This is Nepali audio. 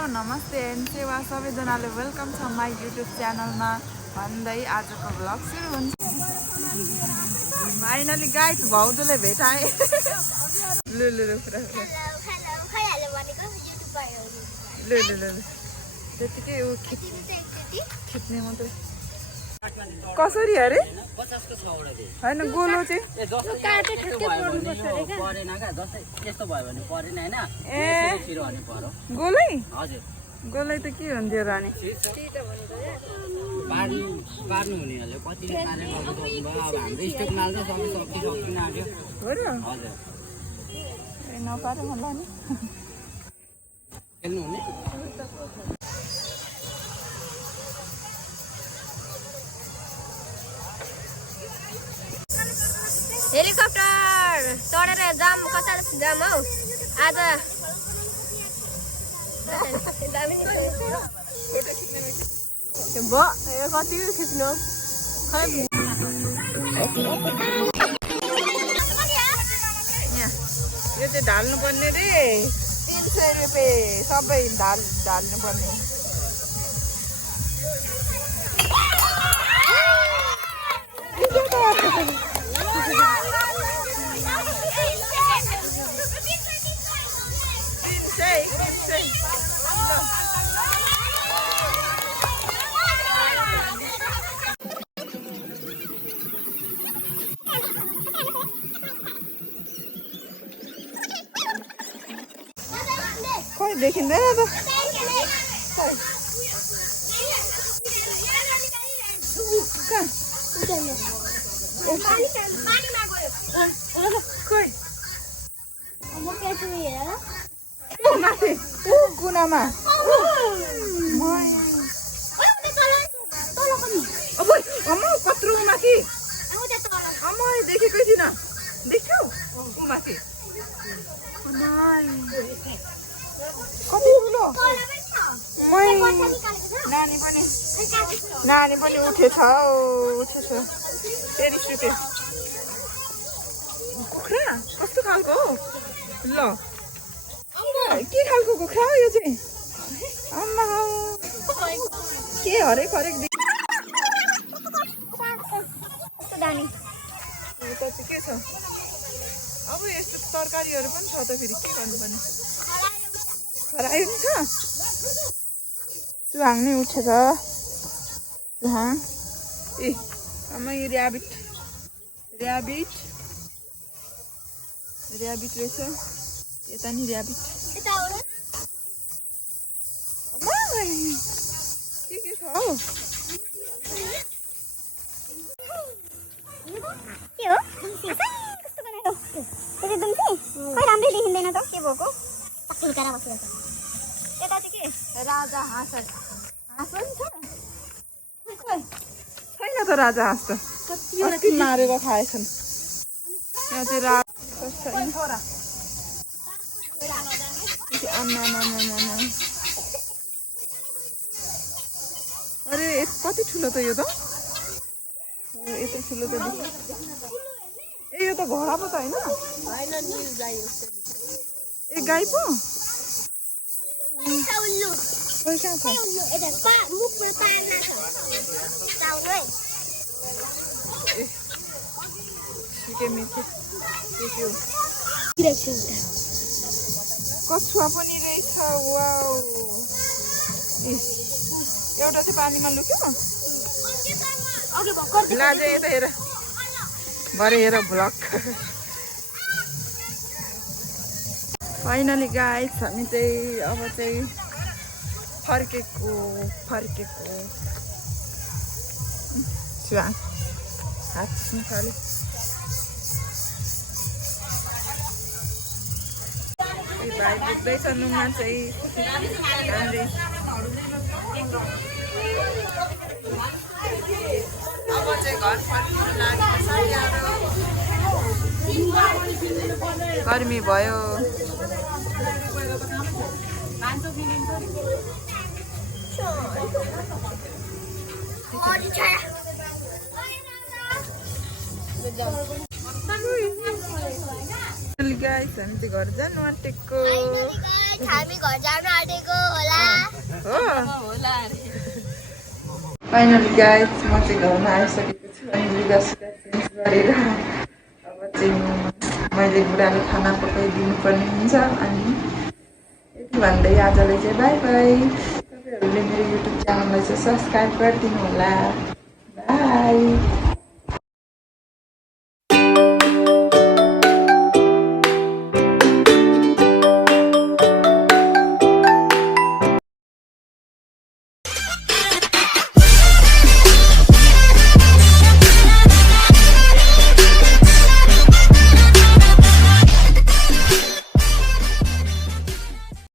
हेलो नमस्ते एन्ड सेवा सबैजनाले वेलकम छ माई युट्युब च्यानलमा भन्दै आजको भ्लग सुरु हुन्छ। फाइनली गाइस भाउजूले भेटाए। लु लु लु पुरा लु लु लु त्यतिकै ऊ खिच्ने मात्रै। कसरी अरे होइन गोलो चाहिँ ए गोलै गोलै त के हुन्थ्यो र अनि नपारे मलाई नि हेलिकप्टर चढेर जाम कता जाम हौ आज कति खिच्नु यो चाहिँ ढाल्नु पर्ने रे 300 रुपियाँ सबै ढाल्नु पर्ने। खोइ देखिँदैन त माथि कुनामा कत्रो माथि देखेकै थिइनँ देख्यौ ऊ माथि कति ठुलो नानी पनि उठेछ 30 रुपियाँ कुखुरा कस्तो खालको हो ल के खालको कुखुरा हो यो चाहिँ आम्मा के हरेक के छ अब यस्तो तरकारीहरू पनि छ त फेरि के गर्नुपर्ने खरायो नि छ सुहाङ नै उठेछ सुहाङ ए आमा यो ऱ्याबिट रहेछ यता नि ऱ्याबिट के छ हौ राम्रै देखिँदैन त के भएको फुल्काएर बसेको यता चाहिँ के राजा हाँस पनि छ छैन त राजा हाँस त कति मारेर खाएछन् यहाँ चाहिँ अरे कति ठुलो त यो त यत्रो ठुलो त ए यो त घोडा पो त होइन ए गाई पो कहाँ छ कछुवा पनि रहेछ वाउ एउटा चाहिँ पानीमा लुक्यो लाजे यता हेर भरे हेर भ्लग फाइनली गाइस हामी चाहिँ अब चाहिँ फर्केको सुहाङ हात निकाले भाइ बुझ्दैछ नुनमा चाहिँ अब चाहिँ घर फर्किनु लाग्यो गर्मी भयो गाइस हामी चाहिँ घर जानु आँटेको हामी घर जान आँटेको होला फाइनली गाइस म चाहिँ घरमा आइसकेको छु अनि लुगासुगा चेन्ज गरेर अब चाहिँ मैले बुढाले खाना पकाइदिनु पर्ने हुन्छ अनि यति भन्दै आजलाई चाहिँ बाई बाई तपाईँहरूले मेरो युट्युब च्यानललाई चाहिँ सब्सक्राइब गरिदिनु होला बाई